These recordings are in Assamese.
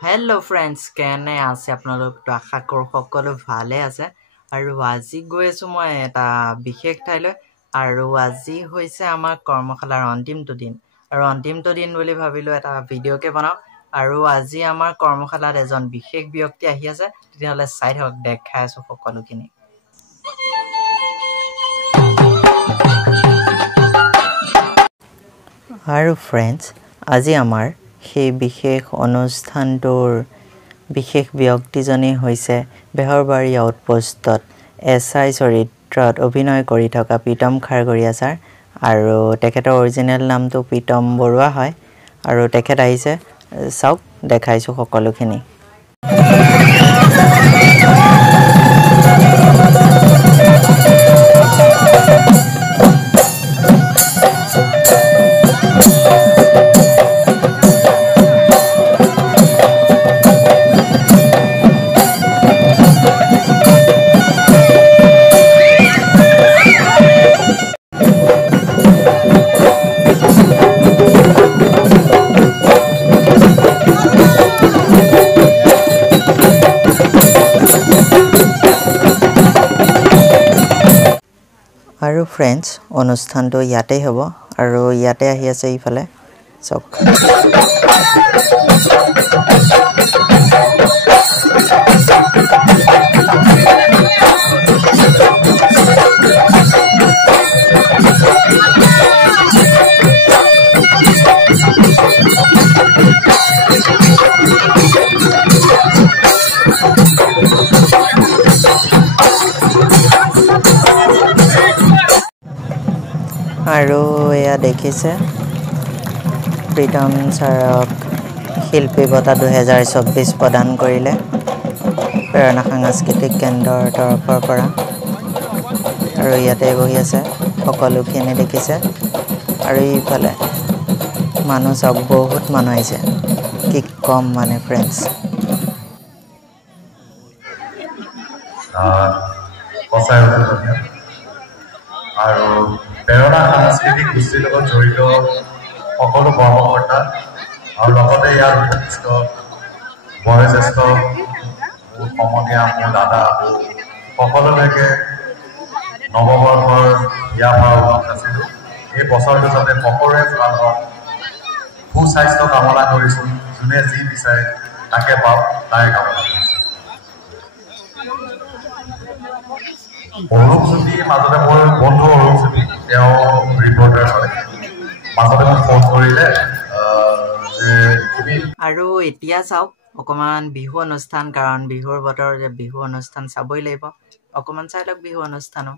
हेलो फ्रेंड्स केने আছে আপোনালোক তো আশা কৰো সকলো ভালে আছে আৰু আজি গৈ আছো মই এটা বিশেষ ঠাইলৈ আৰু আজি হৈছে আমাৰ কৰ্মশালাৰ অন্তিমটো দিন আৰু অন্তিমটো দিন বুলি ভাবিলো এটা ভিডিওকে বনাও আৰু আজি আমাৰ কৰ্মশালাত এজন বিশেষ ব্যক্তি আহি আছে তেতিয়ালে চাই থাকক দেখাই আছো সকলোখিনি আৰু फ्रेंड्स আজি আমাৰ সেই বিশেষ অনুষ্ঠানটোৰ বিশেষ ব্যক্তিজনী হৈছে বেহৰবাৰী আউটপোষ্টত এসআই চৰিত্ৰত অভিনয় কৰি থকা পিতম খাৰগৰিয়া স্যাৰ আৰু তেখেতৰ অৰিজিনেল নামটো পিতম বৰুৱা হয় আৰু তেখেত আহিছে চাওক দেখাইছো সকলোখিনি আৰু फ्रेंड्स অনুষ্ঠানটো ইয়াতে হ'ব আৰু ইয়াতে আহি আছে ইফালে চক আৰু এয়া দেখিছে প্ৰীতম ছাৰক শিল্পী বঁটা 2024 প্ৰদান কৰিলে প্ৰেৰণা সাংস্কৃতিক কেন্দ্ৰৰ তৰফৰ পৰা আৰু ইয়াতে বহি আছে সকলোখিনি দেখিছে আৰু ইফালে মানুহ সব বহুত মানুহ আহিছে কি কম মানে फ्रेंड्स আৰু প্ৰেৰণা সাংস্কৃতিক গোষ্ঠীৰ লগত জড়িত সকলো কৰ্মকৰ্তা আৰু লগতে ইয়াৰ উপস্থিত বয়োজ্যেষ্ঠ সমনীয়া মোৰ দাদা সকলোলৈকে নৱবৰ্ষৰ বিয়া ভাৰত আছিলোঁ এই বছৰটো যাতে সকলোৰে ভাল হওক সুস্বাস্থ্য কামনা কৰিছোঁ যোনে যি বিচাৰে তাকে পাওক তাই কামনা কৰিছোঁ অৰুণজ্যোতি মাজতে মোৰ বন্ধু অৰুণজ্যোতি তেওঁ ৰিপৰ্টাৰ হয় মাজতে মোক ফোন কৰিলে যে তুমি আৰু এতিয়া চাওক অকমান বিহু অনুষ্ঠান কাৰণ বিহুৰ বতৰ যে বিহু অনুষ্ঠান চাবই লাগিব অকমান চাই লওক বিহু অনুষ্ঠানো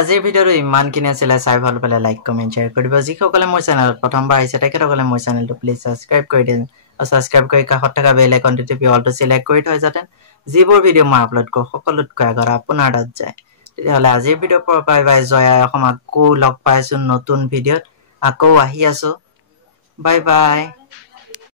আজিৰ ভিডিঅ'টো ইমানখিনি আছিলে চাই ভাল পালে লাইক কমেন্ট শেয়াৰ কৰিব যিসকলে মোৰ চেনেলত প্ৰথমবাৰ আহিছে তেখেতসকলে মোৰ চেনেলটো প্লিজ সাবস্ক্ৰাইব কৰি দিন আৰু সাবস্ক্ৰাইব কৰি কাষত থকা বেল আইকনটো টিপি অলটো সিলেক্ট কৰি থৈ যাতে যিবোৰ ভিডিঅ' মই আপলোড কৰো সকলোতকৈ আগত আপোনাৰ তাত যায় তেতিয়াহ'লে আজিৰ ভিডিঅ'ৰ পৰা বাই বাই জয় অসম আকৌ লগ পাইছো নতুন ভিডিঅ'ত আকৌ আহি আছো বাই বাই